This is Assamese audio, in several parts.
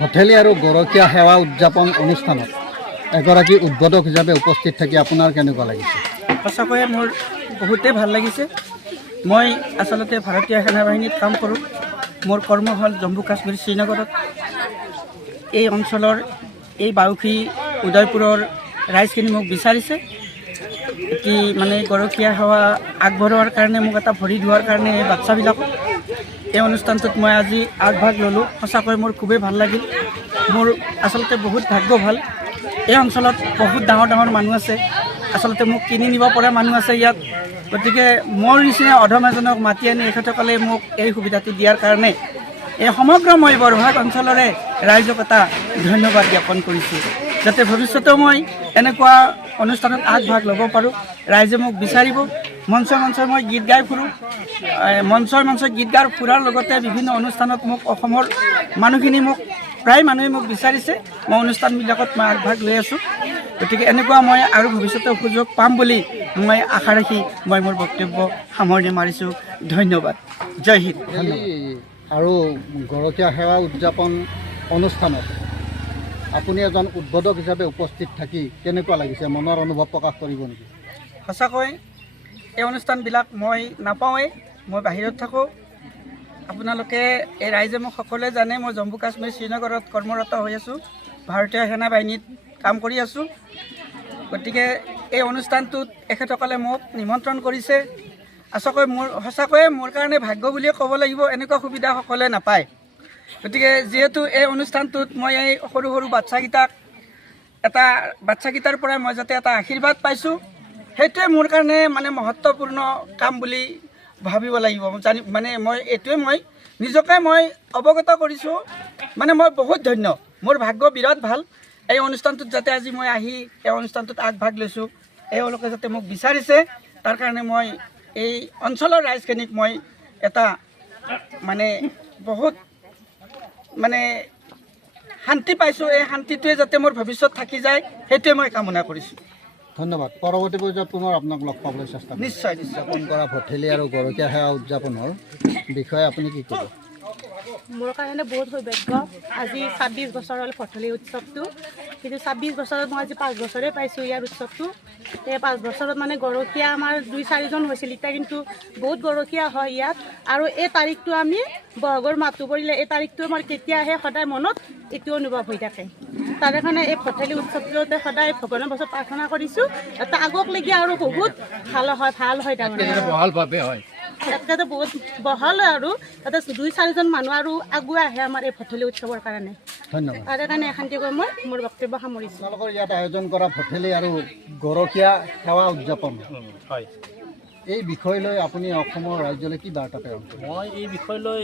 ভঠেলি আৰু গৰখীয়া সেৱা উদযাপন অনুষ্ঠানত এগৰাকী উদ্বোধক হিচাপে উপস্থিত থাকি আপোনাৰ কেনেকুৱা লাগিছে? সঁচাকৈয়ে মোৰ বহুতেই ভাল লাগিছে। মই আচলতে ভাৰতীয় সেনাবাহিনীত কাম কৰোঁ। মোৰ কৰ্ম হ'ল জম্মু কাশ্মীৰ শ্ৰীনগৰত। এই অঞ্চলৰ এই বাউসী উদয়পুৰৰ ৰাইজখিনি মোক বিচাৰিছে কি মানে গৰখীয়া সেৱা আগবঢ়োৱাৰ কাৰণে, মোক এটা ভৰি ধোৱাৰ কাৰণে এই বাচ্চাবিলাকক এই অনুষ্ঠানটোত মই আজি আগভাগ ল'লোঁ। সঁচাকৈ মোৰ খুবেই ভাল লাগিল। মোৰ আচলতে বহুত ভাগ্য ভাল। এই অঞ্চলত বহুত ডাঙৰ ডাঙৰ মানুহ আছে, আচলতে মোক কিনি নিব পৰা মানুহ আছে ইয়াত। গতিকে মোৰ নিচিনা অধম এজনক মাতি আনি এখেতসকলে মোক এই সুবিধাটো দিয়াৰ কাৰণে এই সমগ্ৰ মই বৰভাগ অঞ্চলৰে ৰাইজক এটা ধন্যবাদ জ্ঞাপন কৰিছোঁ, যাতে ভৱিষ্যতেও মই এনেকুৱা অনুষ্ঠানত আগভাগ ল'ব পাৰোঁ। ৰাইজে মোক বিচাৰিব। মঞ্চ মই গীত গাই ফুৰোঁ। মঞ্চ গীত গাই ফুৰাৰ লগতে বিভিন্ন অনুষ্ঠানত মোক অসমৰ মানুহখিনি মোক প্ৰায় মানুহে মোক বিচাৰিছে। মই অনুষ্ঠানবিলাকত মই আগভাগ লৈ আছোঁ। গতিকে এনেকুৱা মই আৰু ভৱিষ্যতে সুযোগ পাম বুলি মই আশা ৰাখি মই মোৰ বক্তব্য সামৰণি মাৰিছোঁ। ধন্যবাদ। জয় হিন্দ। আৰু গৰখীয়া সেৱা উদযাপন অনুষ্ঠানত আপুনি এজন উদ্বোধক হিচাপে উপস্থিত থাকি কেনেকুৱা লাগিছে? মনৰ অনুভৱ প্ৰকাশ কৰিব নেকি? সঁচাকৈ এই অনুষ্ঠানবিলাক মই নাপাওঁৱেই, মই বাহিৰত থাকোঁ। আপোনালোকে এই ৰাইজে মোক সকলোৱে জানে, মই জম্মু কাশ্মীৰ শ্ৰীনগৰত কৰ্মৰত হৈ আছোঁ, ভাৰতীয় সেনাবাহিনীত কাম কৰি আছোঁ। গতিকে এই অনুষ্ঠানটোত এখেতসকলে মোক নিমন্ত্ৰণ কৰিছে। সঁচাকৈয়ে মোৰ কাৰণে ভাগ্য বুলিয়ে ক'ব লাগিব। এনেকুৱা সুবিধা সকলোৱে নাপায়। গতিকে যিহেতু এই অনুষ্ঠানটোত মই এই সৰু সৰু বাচ্চাকেইটাৰ পৰা মই যাতে এটা আশীৰ্বাদ পাইছোঁ, সেইটোৱে মোৰ কাৰণে মানে মহত্বপূৰ্ণ কাম বুলি ভাবিব লাগিব। মই এইটোৱে নিজকে অৱগত কৰিছোঁ। মই বহুত ধন্য। মোৰ ভাগ্য বিৰাট ভাল। এই অনুষ্ঠানটোত যাতে আজি মই আহি এই অনুষ্ঠানটোত আগভাগ লৈছোঁ, এওঁলোকে যাতে মোক বিচাৰিছে, তাৰ কাৰণে মই এই অঞ্চলৰ ৰাইজখিনিক মই এটা বহুত শান্তি পাইছোঁ। এই শান্তিটোৱে যাতে মোৰ ভৱিষ্যত থাকি যায়, সেইটোৱে মই কামনা কৰিছোঁ। ধন্যবাদ। পৰৱৰ্তী পৰ্যায়ত পুনৰ আপোনাক লগ পাবলৈ চেষ্টা কৰিম। নিশ্চয়। উদযাপন কৰা ভঠেলি আৰু গৰখীয়া সেৱা উদযাপনৰ বিষয়ে আপুনি কি ক'ব? মোৰ কাৰণে বহুত সৌভাগ্য। আজি 26 বছৰ হ'ল ভঠেলি উৎসৱটো, কিন্তু 26 বছৰত মই আজি 5 বছৰে পাইছোঁ ইয়াৰ উৎসৱটো। এই 5 বছৰত গৰখীয়া আমাৰ 2-4জন হৈছিল, এতিয়া কিন্তু বহুত গৰখীয়া হয় ইয়াত। আৰু এই তাৰিখটো আমি বহাগৰ মাহটো পৰিলে এই তাৰিখটো আমাৰ কেতিয়া আহে সদায় মনত এইটো অনুভৱ হৈ থাকে। তাৰে কাৰণে এই ভঠেলি উৎসৱটোতে সদায় ভগৱানৰ ওচৰত প্ৰাৰ্থনা কৰিছোঁ, এটা আগকলৈকে আৰু বহুত ভাল হয় তাৰমানে বহলভাৱে হয়। তাতে বহুত বহল আৰু তাতে 2-4জন মানুহ আৰু আগুৱাই আহে আমাৰ এই ভঠেলি উৎসৱৰ কাৰণে। ধন্যবাদ। তাৰে কাৰণে এখান্তিকৈ মই মোৰ বক্তব্য সামৰিছোঁ। আপোনালোকৰ ইয়াত আয়োজন কৰা ভঠেলি আৰু গৰখীয়া সেৱা উদযাপন হয়, এই বিষয় লৈ আপুনি অসমৰ ৰাজ্যলৈ কি বাৰ্তা প্ৰেৰণ কৰে? মই এই বিষয় লৈ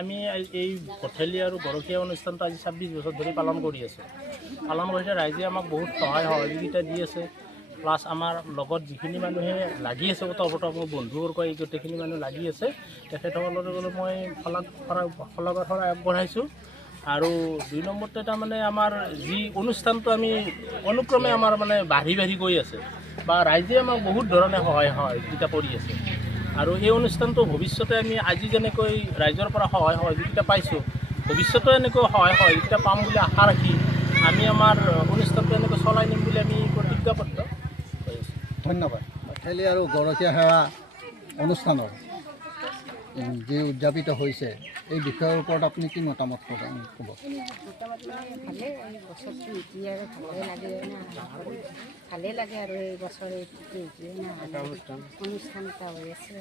আমি এই ভঠেলি আৰু গৰখীয়া অনুষ্ঠানটো আজি 26 বছৰ ধৰি পালন কৰি আছোঁ। পালন কৰিছে ৰাইজে আমাক বহুত সহায় সহযোগিতা দি আছে। প্লাছ আমাৰ লগত যিখিনি মানুহে লাগি আছে, ওতঃপ্ৰোত মোৰ বন্ধুবৰ্গ এই গোটেইখিনি মানুহ লাগি আছে, তেখেতসকলৰ মই শলাগৰ আগবঢ়াইছোঁ। আৰু 2 নম্বৰতে আমাৰ যি অনুষ্ঠানটো আমি অনুক্ৰমে আমাৰ বাঢ়ি গৈ আছে, বা ৰাইজে আমাক বহুত ধৰণে সহযোগিতা কৰি আছে। আৰু এই অনুষ্ঠানটো ভৱিষ্যতে আমি আজি যেনেকৈ ৰাইজৰ পৰা সহায় সহযোগিতা পাইছোঁ, ভৱিষ্যতেও এনেকৈ সহায় সহযোগিতা পাম বুলি আশা ৰাখি আমি আমাৰ অনুষ্ঠানটো এনেকৈ চলাই নিম বুলি আমি প্ৰতিজ্ঞাবদ্ধ হৈ আছোঁ। ধন্যবাদ। ভঠেলি আৰু গৰখীয়া সেৱা অনুষ্ঠানৰ যি উদযাপিত হৈছে, এই বিষয়ৰ ওপৰত আপুনি কি মতামত ক'ব? ভালে, এই বছৰটো এতিয়া আৰু ভালে লাগে আৰু এই বছৰে অনুষ্ঠান এটা হৈ আছে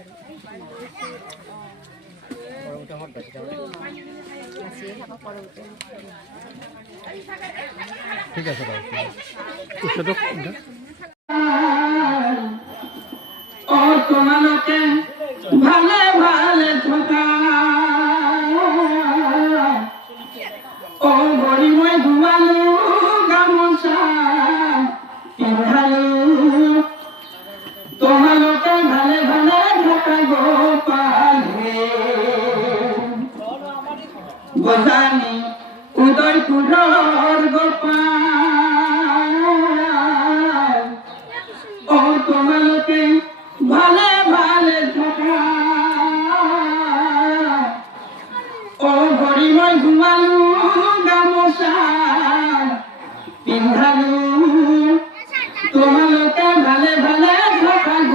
ঠিক আছে বাৰু। তোমালোকে ভালে থকা গৰি মই ধুৱালো গামোচা পিন্ধালো, তোমালোকে ভালে থকা গোপালে বজানি উদয়পুৰৰ গোপাল। তোমালোকে ভালে থকা গৰি মই ধুৱালো গামোচা পিন্ধালো তোমালোকে ভালে ভালে থাকাব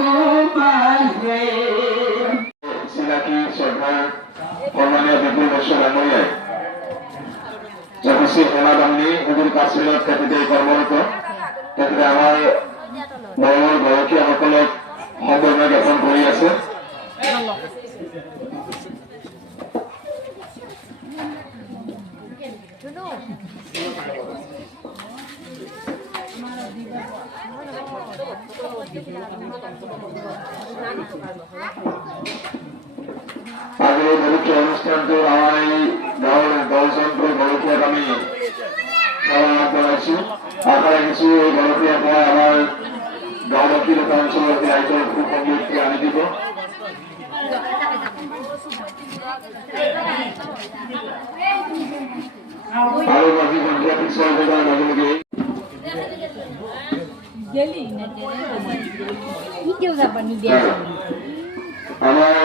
পালে। চিনাকি শ্ৰদ্ধাৰ সন্মানীয় বিপুল বৈশ্য ডাঙৰীয়াই যথেষ্ট সেনা বাহিনী সুদূৰ কাশ্মীৰত তেখেতে কৰ্মৰত। তেখেতে আমাৰ দলৰ গৰখীয়াসকলক সম্বৰ্ধনা জ্ঞাপন কৰি আছে। আজি এই গৰখীয়া অনুষ্ঠানটো আমাৰ এই গাঁৱৰ দহজনকৈ গৰখীয়াক আমি সেৱা জনাইছো। আশা ৰাখিছো এই গৰখীয়া সেৱা আমাৰ গাঁওবাসী তথা অঞ্চলৰ ৰাইজৰ সুসংগীত আনি দিব। আৰু বাকী সন্ধিয়া পিছৰ বজাৰ লগে লগে আমাৰ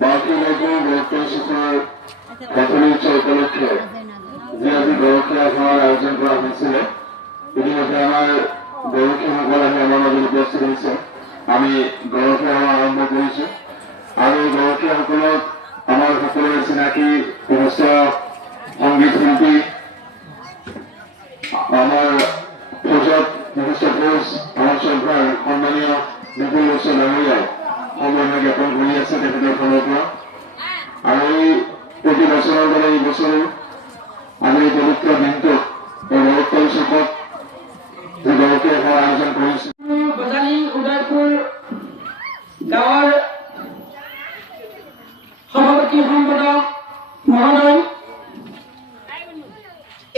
বাকী নতুন গৰখীয়া শিশুৰ গাঁথনি উৎসৱ উপলক্ষে যি আজি গৰখীয়া সেৱাৰ আয়োজন কৰা হৈছিলে, ইতিমধ্যে আমাৰ গৰখীয়াসকল আহি আমাৰ মাজত উপস্থিত হৈছে। আমি গৰখীয়া সেৱা আৰম্ভ কৰিছো আৰু গৰখীয়াসকলক আমাৰ সকলোৰে চিনাকি বিশিষ্ট সংগীত শিল্পী আমাৰ ফৌজত বিশিষ্ট ফৌজ আমাৰ চৰকাৰ সন্মানীয় বিপুল বৈশ্য ডাঙৰীয়াই সম্বৰ্ধনা জ্ঞাপন কৰি আছে তেখেতৰ ফালৰ পৰা। আৰু এই প্ৰতি বছৰৰ দৰে এই বছৰো আমি এই পবিত্ৰ দিনটোত এই বৰতল চকত যি গৰখীয়া সেৱাৰ আয়োজন কৰিছো। বজালী উদয়পুৰ গাঁৱৰ সভাপতি সম্পাদক মহোদয়,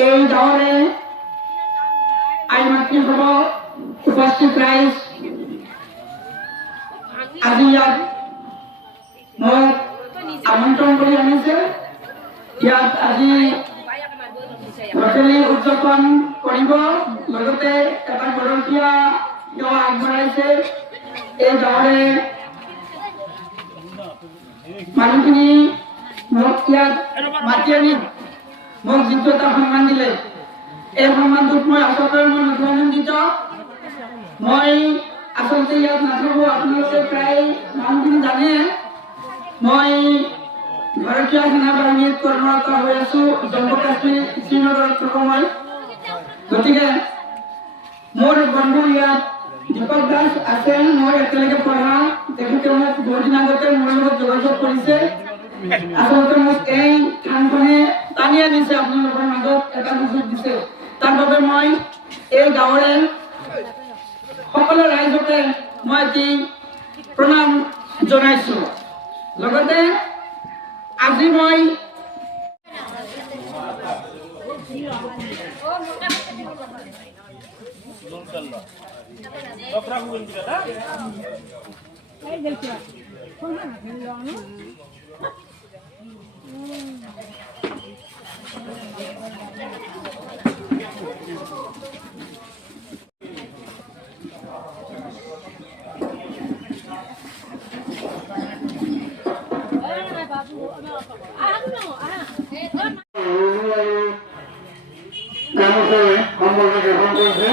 এই গাঁৱৰে আই মাতৃসভা উপস্থিত ৰাইজ, আজি ইয়াত মোক আমন্ত্ৰণ কৰি আনিছে। ইয়াত আজি ভঠেলি উদযাপন কৰিব, লগতে এটা গৰখীয়া সেৱা আগবঢ়াইছে। এই গাঁৱৰে মানুহখিনি মোক ইয়াত মাতি আনি মোক যিটো এটা সন্মান দিলে, এই সন্মানটোত মই আচলতে নথৈ আনন্দিত। মই আচলতে ইয়াত নাথাকোঁ, আপোনালোকে প্ৰায় মানুহখিনি জানে। মই ভাৰতীয় সেনা বাহিনীত কৰ্মৰত হৈ আছো, জম্মু কাশ্মীৰ শ্ৰীনগৰত থাকোঁ মই। গতিকে মোৰ বন্ধু ইয়াত দীপক দাস আছে, মই একেলগে পঢ়া। তেখেতে মোক বহুত দিন আগতে মোৰ লগত যোগাযোগ কৰিছে। আচলতে মোক এই থানখনে টানি আনিছে, আপোনালোকৰ মাজত এটা সুযোগ দিছে। তাৰ বাবে মই এই গাঁৱৰে সকলো ৰাইজকে মই এটি প্ৰণাম জনাইছো। লগতে আজি মই সম্বৰ্ধনা জ্ঞাপন কৰিছে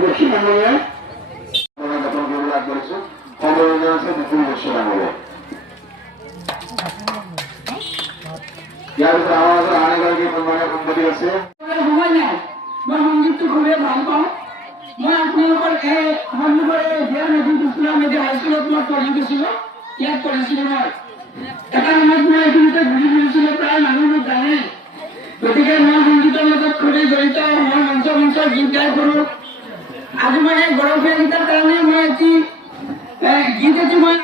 বৈশ্য ডাঙৰীয়াই। জ্ঞাপন কৰিবলৈ আগবাঢ়িছো। সম্বৰ্ধনা আছে বিপুল বৈশ্য ডাঙৰীয়াই। ইয়াৰ পিছত আমাৰ মাজত আন এগৰাকী সন্মানীয় সম্পাদিক আছে। সময় নাই, মই সংগীতটো খুবেই ভাল পাওঁ। মই আপোনালোকৰ এই সন্মুখৰ হাইস্কুলত মই পঢ়ি গৈছিলোঁ, ইয়াত পঢ়িছিলোঁ মই। এটা সময়ত মই এইখিনিতে ঘূৰি ফুৰিছিলোঁ, প্ৰায় মানুহ মোক জানে। গতিকে মই সংগীতৰ লগত খুবেই জড়িত। মই মঞ্চ গীত গাই ফুৰোঁ। আজি মই এই গৰখীয়া গীতৰ কাৰণে মই এটি গীত এটি মই